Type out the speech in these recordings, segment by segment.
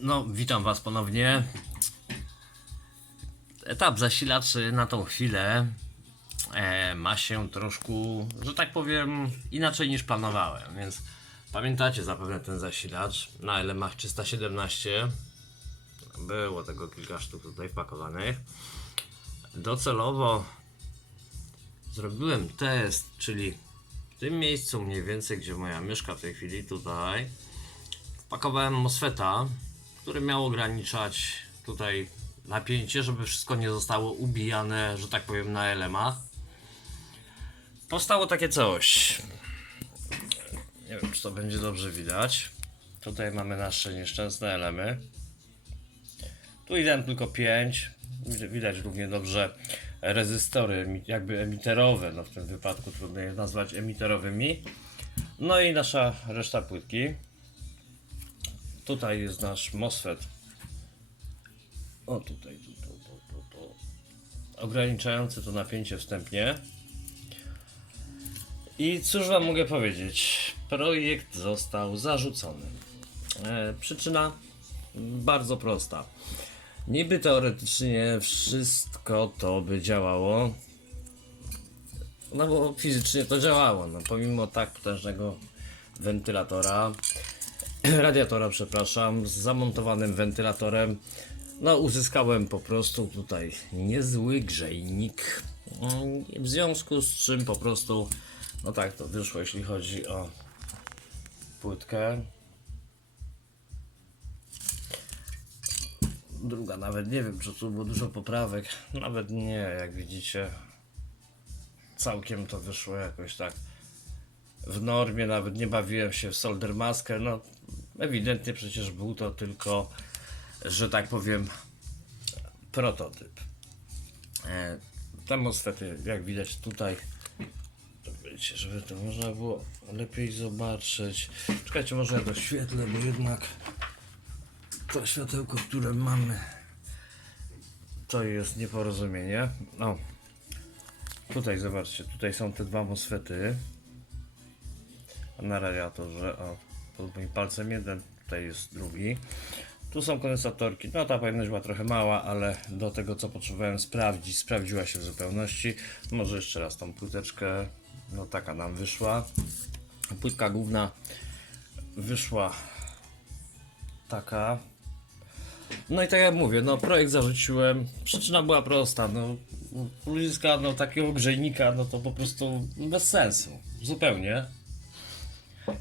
No, witam Was ponownie. Etap zasilaczy na tą chwilę e, ma się troszkę, że tak powiem, inaczej niż planowałem. Więc pamiętacie zapewne ten zasilacz na LMach 317. Było tego kilka sztuk tutaj wpakowanych. Docelowo zrobiłem test, czyli w tym miejscu mniej więcej, gdzie moja myszka w tej chwili, tutaj wpakowałem MOSFETA, który miał ograniczać tutaj napięcie, żeby wszystko nie zostało ubijane, że tak powiem, na LMA. Powstało takie coś. Nie wiem, czy to będzie dobrze widać. Tutaj mamy nasze nieszczęsne elemy. Tu idę tylko 5. Widać równie dobrze rezystory, jakby emiterowe. No w tym wypadku trudno je nazwać emiterowymi. No i nasza reszta płytki. Tutaj jest nasz MOSFET. O tutaj, tu, tu, tu, tu, tu. Ograniczający to napięcie wstępnie. I cóż wam mogę powiedzieć? Projekt został zarzucony. E, przyczyna bardzo prosta. Niby teoretycznie wszystko to by działało. No bo fizycznie to działało. No, pomimo tak potężnego wentylatora, radiatora, przepraszam, z zamontowanym wentylatorem. No, uzyskałem po prostu tutaj niezły grzejnik. Mm, W związku z czym po prostu, no tak to wyszło, jeśli chodzi o płytkę. Druga nawet nie wiem, czy tu było dużo poprawek. Nawet nie, jak widzicie. Całkiem to wyszło jakoś tak w normie, nawet nie bawiłem się w solder maskę. No, ewidentnie przecież był to tylko, że tak powiem, prototyp. E, te MOSFETy, jak widać tutaj, żeby to można było lepiej zobaczyć. Czekajcie, może ja to świetlę, bo jednak to światełko, które mamy, to jest nieporozumienie. No, tutaj zobaczcie, tutaj są te dwa MOSFETy na radiatorze. O, pod moim palcem jeden, tutaj jest drugi. Tu są kondensatorki. No ta pojemność była trochę mała, ale do tego co potrzebowałem sprawdzić, sprawdziła się w zupełności. Może jeszcze raz tą płyteczkę, no taka nam wyszła. Płytka główna wyszła taka. No i tak jak mówię, no projekt zarzuciłem. Przyczyna była prosta, no ludziska, no takiego grzejnika, no to po prostu bez sensu. Zupełnie.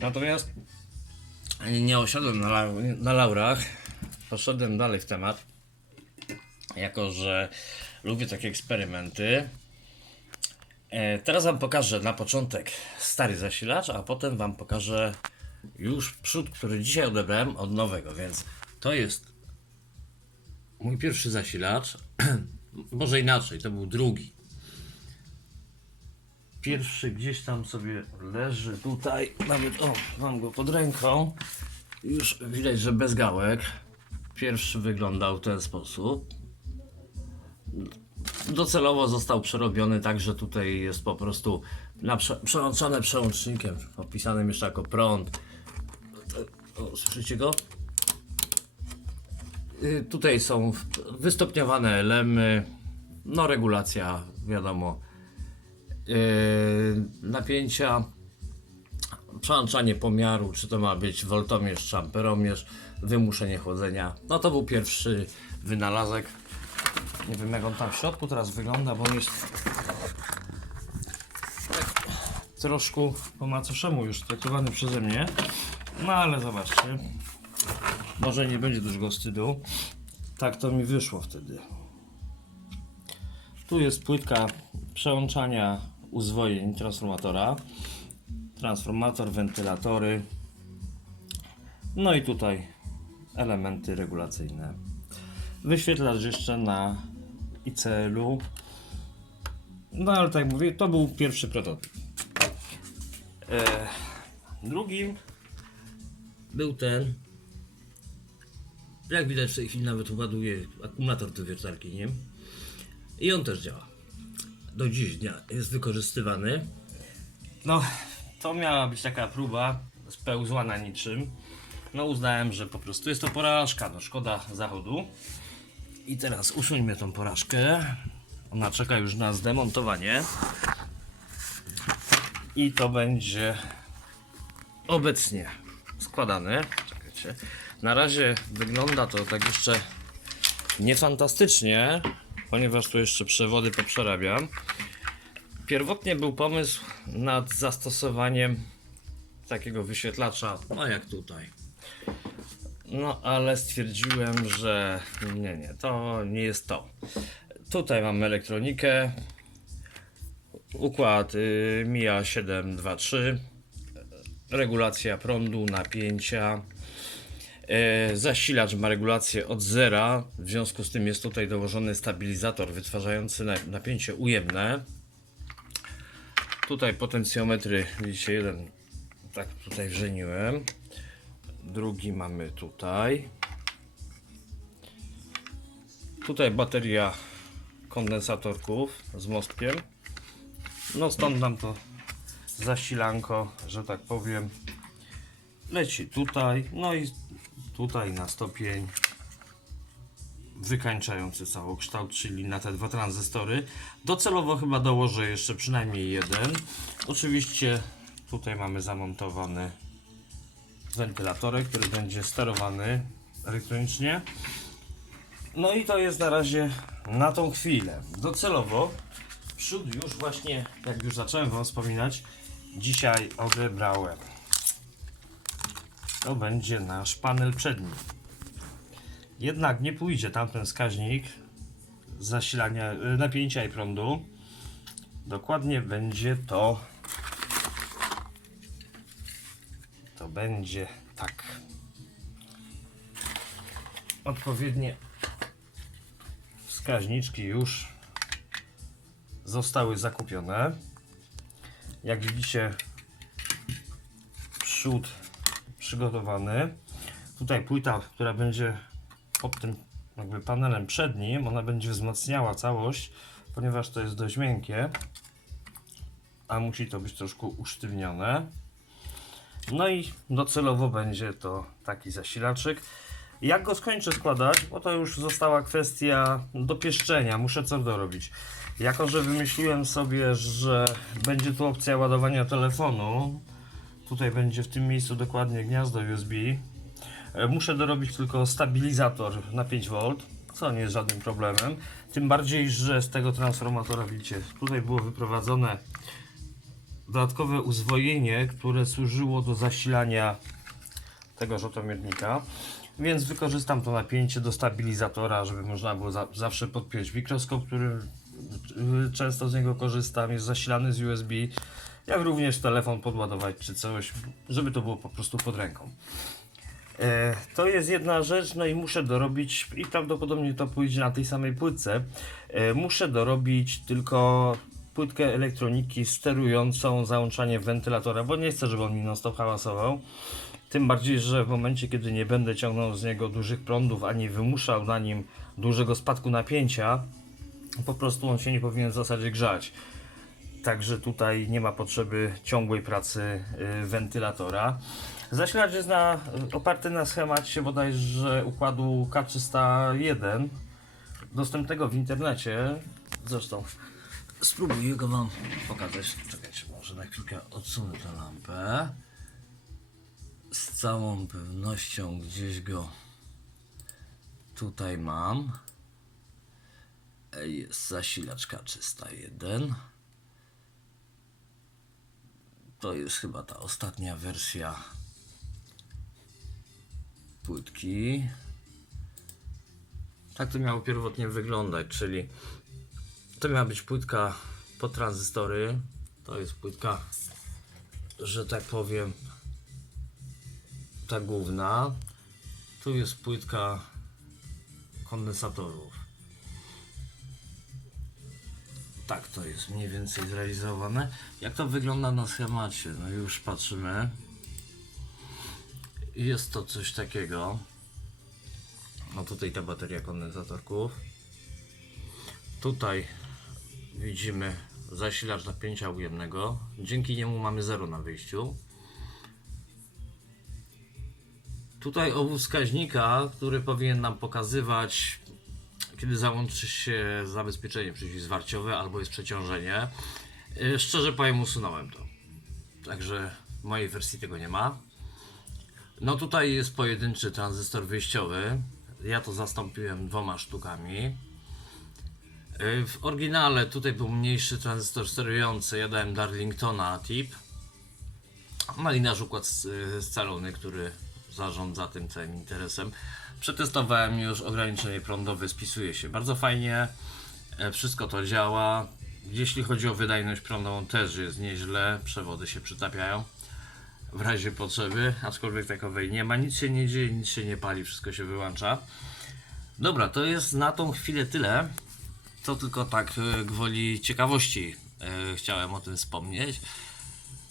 Natomiast nie osiadłem na, na laurach, poszedłem dalej w temat, jako że lubię takie eksperymenty. E, teraz Wam pokażę na początek stary zasilacz, a potem Wam pokażę już przód, który dzisiaj odebrałem od nowego, więc to jest mój pierwszy zasilacz. Może inaczej, to był drugi. Pierwszy gdzieś tam sobie leży tutaj, nawet o, mam go pod ręką. Już widać, że bez gałek. Pierwszy wyglądał w ten sposób. Docelowo został przerobiony tak, że tutaj jest po prostu prze, przełączane przełącznikiem, opisanym jeszcze jako prąd. O, słyszycie go? Y, Tutaj są wystopniowane elemy, no regulacja, wiadomo, napięcia, przełączanie pomiaru, czy to ma być woltomierz, czy amperomierz, wymuszenie chłodzenia. No to był pierwszy wynalazek. Nie wiem jak on tam w środku teraz wygląda, bo on jest tak troszkę po macoszemu już traktowany przeze mnie. No ale zobaczcie, może nie będzie dużego wstydu. Tak to mi wyszło wtedy. Tu jest płytka przełączania uzwojeń transformatora. Transformator, wentylatory. No i tutaj elementy regulacyjne. Wyświetlacz jeszcze na ICL-u. No ale tak mówię, to był pierwszy prototyp. E, drugim był ten. Jak widać w tej chwili nawet ładuje akumulator do wiertarki nim. I on też działa. Do dziś dnia jest wykorzystywany. No, to miała być taka próba spełzła na niczym. no uznałem, że po prostu jest to porażka, no szkoda zachodu. I teraz usuńmy tą porażkę. Ona czeka już na zdemontowanie. I to będzie obecnie składane. Czekajcie. Na razie wygląda to tak jeszcze nie fantastycznie, ponieważ tu jeszcze przewody poprzerabiam. Pierwotnie był pomysł nad zastosowaniem takiego wyświetlacza, no jak tutaj. No ale stwierdziłem, że nie, nie, to nie jest to. Tutaj mamy elektronikę. Układ y, MIA 723. Regulacja prądu, napięcia. E, zasilacz ma regulację od zera, w związku z tym jest tutaj dołożony stabilizator wytwarzający na- napięcie ujemne. Tutaj potencjometry, widzicie, jeden tak tutaj wrzeniłem. Drugi mamy tutaj. Tutaj bateria kondensatorków z mostkiem. No stąd nam to zasilanko, że tak powiem, leci tutaj, no i tutaj na stopień wykańczający całokształt, czyli na te dwa tranzystory. Docelowo chyba dołożę jeszcze przynajmniej jeden. Oczywiście tutaj mamy zamontowany wentylatorek, który będzie sterowany elektronicznie. No i to jest na razie na tą chwilę. Docelowo przód już właśnie, jak już zacząłem Wam wspominać, dzisiaj odebrałem. To będzie nasz panel przedni. Jednak nie pójdzie tamten wskaźnik zasilania y, napięcia i prądu. Dokładnie będzie to to będzie tak. Odpowiednie wskaźniczki już zostały zakupione. Jak widzicie, przód przygotowany. Tutaj płyta, która będzie pod tym jakby panelem przednim, ona będzie wzmacniała całość, ponieważ to jest dość miękkie, a musi to być troszkę usztywnione. No i docelowo będzie to taki zasilaczek. Jak go skończę składać, bo to już została kwestia dopieszczenia, muszę co dorobić. Jako, że wymyśliłem sobie, że będzie tu opcja ładowania telefonu, tutaj będzie w tym miejscu dokładnie gniazdo USB, E, Muszę dorobić tylko stabilizator na 5V, co nie jest żadnym problemem. Tym bardziej, że z tego transformatora, widzicie, tutaj było wyprowadzone dodatkowe uzwojenie, które służyło do zasilania tego żotomiernika. Więc wykorzystam to napięcie do stabilizatora, żeby można było za, zawsze podpiąć mikroskop, który często z niego korzystam, jest zasilany z USB, jak również telefon podładować czy coś, żeby to było po prostu pod ręką. E, To jest jedna rzecz, no i muszę dorobić, i prawdopodobnie to pójdzie na tej samej płytce. e, Muszę dorobić tylko płytkę elektroniki sterującą załączanie wentylatora, bo nie chcę, żeby on mi non stop hałasował. Tym bardziej, że w momencie, kiedy nie będę ciągnął z niego dużych prądów, ani wymuszał na nim dużego spadku napięcia, po prostu on się nie powinien w zasadzie grzać. Także tutaj nie ma potrzeby ciągłej pracy y, wentylatora. Zasilacz jest na, oparty na schemacie bodajże układu K301 dostępnego w internecie. Zresztą spróbuję go Wam pokazać. Czekajcie, może na chwilkę odsunę tę lampę. Z całą pewnością gdzieś go tutaj mam. Jest zasilacz K301 to jest chyba ta ostatnia wersja płytki. Tak to miało pierwotnie wyglądać, czyli to miała być płytka pod tranzystory. To jest płytka, że tak powiem, ta główna. Tu jest płytka kondensatorów. Tak to jest mniej więcej zrealizowane. Jak to wygląda na schemacie? No już patrzymy. Jest to coś takiego. No tutaj ta bateria kondensatorków. Tutaj widzimy zasilacz napięcia ujemnego. Dzięki niemu mamy 0 na wyjściu. Tutaj obóz wskaźnika, który powinien nam pokazywać, kiedy załączy się zabezpieczenie przeciwzwarciowe albo jest przeciążenie. Yy, Szczerze powiem, usunąłem to. Także w mojej wersji tego nie ma. No tutaj jest pojedynczy tranzystor wyjściowy. Ja to zastąpiłem dwoma sztukami. Yy, W oryginale tutaj był mniejszy tranzystor sterujący. Ja dałem Darlingtona tip. Malinarz układ s- scalony, który zarządza tym całym interesem. Przetestowałem już ograniczenie prądowe, spisuje się bardzo fajnie. E, Wszystko to działa. Jeśli chodzi o wydajność prądową, też jest nieźle. Przewody się przytapiają w razie potrzeby, aczkolwiek takowej nie ma. Nic się nie dzieje, nic się nie pali, wszystko się wyłącza. Dobra, to jest na tą chwilę tyle. To tylko tak e, gwoli ciekawości e, chciałem o tym wspomnieć.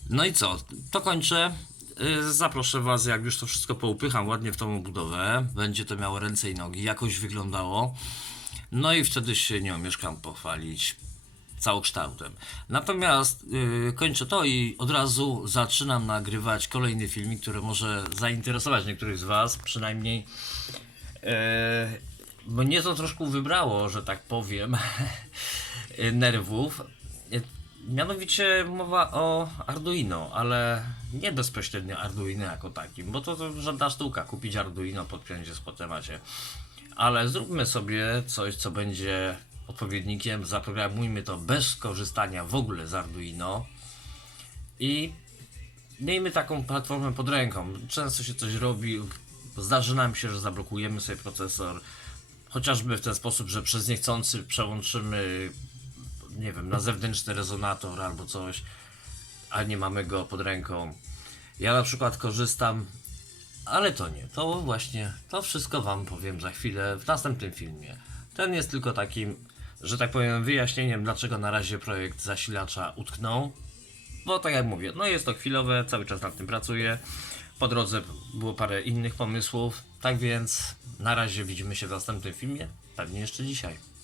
No i co? To kończę. Y, Zaproszę Was, jak już to wszystko poupycham ładnie w tą budowę. Będzie to miało ręce i nogi, jakoś wyglądało. No i wtedy się nie omieszkam pochwalić całokształtem. Natomiast yy, kończę to i od razu zaczynam nagrywać kolejny filmik, który może zainteresować niektórych z Was, przynajmniej. Yy, mnie to troszkę wybrało, że tak powiem, nerwów. Mianowicie mowa o Arduino, ale nie bezpośrednio Arduino jako takim, bo to, to żadna sztuka, kupić Arduino, podpiąć jest po temacie. Ale zróbmy sobie coś, co będzie odpowiednikiem, zaprogramujmy to bez korzystania w ogóle z Arduino i miejmy taką platformę pod ręką. Często się coś robi, zdarzy nam się, że zablokujemy sobie procesor, chociażby w ten sposób, że przez niechcący przełączymy, nie wiem, na zewnętrzny rezonator albo coś, a nie mamy go pod ręką. Ja na przykład korzystam, ale to nie, to właśnie, to wszystko Wam powiem za chwilę w następnym filmie. Ten jest tylko takim, że tak powiem, wyjaśnieniem, dlaczego na razie projekt zasilacza utknął. Bo tak jak mówię, no jest to chwilowe, cały czas nad tym pracuję. Po drodze było parę innych pomysłów, tak więc na razie widzimy się w następnym filmie, pewnie jeszcze dzisiaj.